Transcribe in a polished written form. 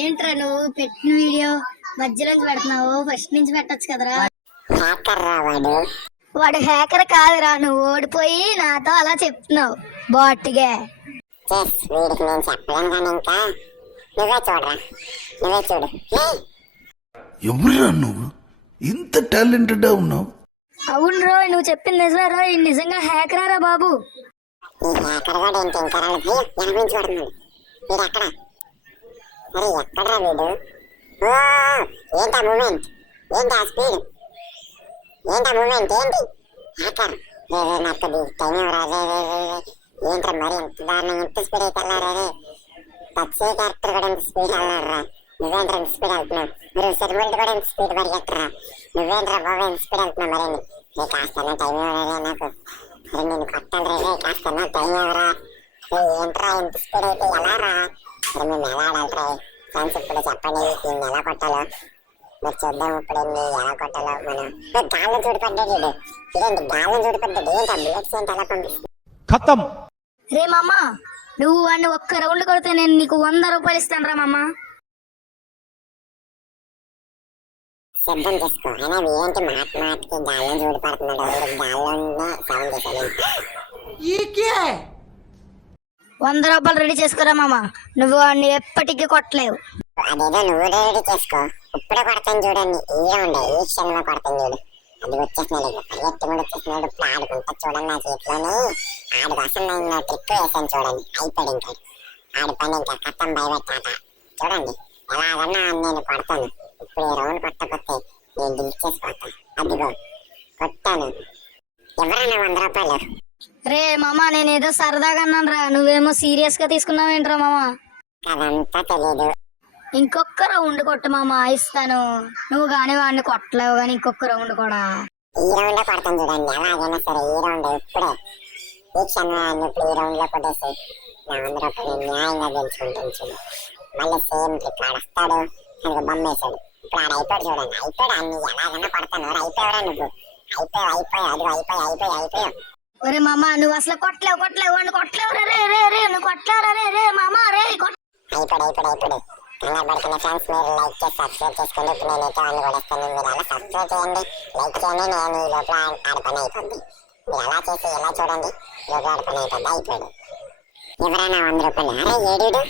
ఏంట్రా నువ్వు పెట్టిన వీడియో మధ్యలోంచి పెడుతున్నావు? ఫస్ట్ నుంచి పెట్టొచ్చు కదరా. వాడు హ్యాకర్ కాదురా, నువ్వు ఓడిపోయి నాతో అలా చెప్తున్నావు బాట్గా. ఎవరురా నువ్వు? ఇంత టాలెంటెడ్ ఉన్నావు? అవును రో, నువ్వు చెప్పింది నిజమే రో. నిజంగా హ్యాకరా బాబు? ఏంట్రా మరి ఎంత దారుణంగా ఎంత స్పీడ్ అయితే వెళ్ళారా? పచ్చే క్యారెక్టర్ కూడా ఎంత స్పీడ్ వెళ్ళారా? నువ్వేంట్రా ఎంత స్పీడ్ వెళ్తున్నావు? మీరు సినిమాలు కూడా ఎంత స్పీడ్ పరిగెట్టరా? నువ్వేంట్రా బాబు ఎంత స్పీడ్ వెళ్తున్నావు? మరి నీ కాస్త టైం ఇవ్వరా నాకు? మరి నేను కొట్టాలి రే, కాస్త టైం ఇవ్వరా? ఏంట్రా ఎంత స్పీడ్ అయితే ఎలా రా? మరి మేము ఎలా ఆడాలిరా ఫ్రెండ్స్? ఇప్పుడు చెప్పండి దీన్ని ఎలా కొట్టాలో మరి చూద్దాం. ఇప్పుడు ఎలా కొట్టాలో మనం గాల్లో చూడిపడ్డాడు. ఇదేంటి గాల్లో చూడిపడ్డాడు? ఏంటి బుల్లెట్స్ ఏంటి ఎలా పంపిస్తుంది? ఖతం. రే మామ, నువ్వు వాడిని ఒక్క రౌండ్ కొడితే నేను నీకు 100 రూపాయలు ఇస్తాను రా మామ. సిద్ధం చేసుకో. అయినా ఏంటి మాటకి గాల్లో చూడిపడుతున్నాడు? గాల్లోనే సౌండ్ చేశాడు. 100 రూపాయలు రెడీ చేసుకోరా మామ. నువ్వు వాడిని ఎప్పటికీ కొట్టలేవు. అదేదో నువ్వు రెడీ చేసుకో. ఇప్పుడే కొడతాను చూడండి. ఈ రౌండ్ ఈ క్షణంలో కొడతాను చూడు. అది వచ్చేసినాడు, పరిగెత్తి కూడా వచ్చేసినాడు. ఇప్పుడు ఆడుకుంటా చూడండి నా చేతిలోని. ఆడు కోసం నేను ట్రిక్ వేసాను చూడండి. అయిపోయాడు ఇంకా ఆడి పని. ఇంకా కట్టం భయపెట్టాట చూడండి. ఎలాగన్నా నేను కొడతాను. ఇప్పుడు ఈ రౌండ్ కొట్టకపోతే నేను దిల్చేసిపోతా. అదిగో కొట్టాను. ఎవరన్నా 100 రూపాయలు? రే మామ, నేనేదో సరదాగా అన్నాను రా, నువ్వేమో సీరియస్ గా తీసుకున్నావు ఏంట్రా మామ? అదంతా తెలీదు. ఇంకొక రౌండ్ కొట్టు మామ, ఇస్తాను. నువ్వు గాని వాడిని కొట్టలేవు గాని ఇంకొక రౌండ్ కూడా. ఈ రౌండ్ లో కొడతాను చూడండి. ఎలాగైనా సరే ఈ రౌండ్ ఇప్పుడే ఈ క్షణం ఇప్పుడు ఈ రౌండ్ లో కొట్టేసి నా 100 రూపాయలు న్యాయంగా గెలుచుకుంటాను చూడు. మళ్ళీ సేమ్ ట్రిక్ ఆడస్తాడు. అందుకు బొమ్మ వేసాడు. ఇప్పుడు ఆడ అయిపోయాడు చూడండి. అయిపోయాడు. అన్ని ఎలాగైనా కొడతాను. అయిపోయావరా నువ్వు? అయిపోయావు. ఒరే మామ, నువ్వు అసలు కొట్టలేవు వాడిని కొట్టలేవు. రే రే రే నువ్వు కొట్టలేవు రే రే మామ రే. అయిపోయాడు. కంగారు పడుతున్న ఫ్రెండ్స్, మీరు లైక్ చేసి సబ్స్క్రైబ్ చేసుకోండి. ఇప్పుడు నేనైతే వాళ్ళు కూడా వస్తాను. మీరు అలా సబ్స్క్రైబ్ చేయండి, లైక్ చేయండి. నేను ఈ లోపల ఆడ పని అయిపోద్ది. మీరు అలా చేసి ఎలా చూడండి, లోపల ఆడ పని అయిపోద్ది. అయిపోయాడు. ఎవరైనా 100 రూపాయలు? అరే ఏడు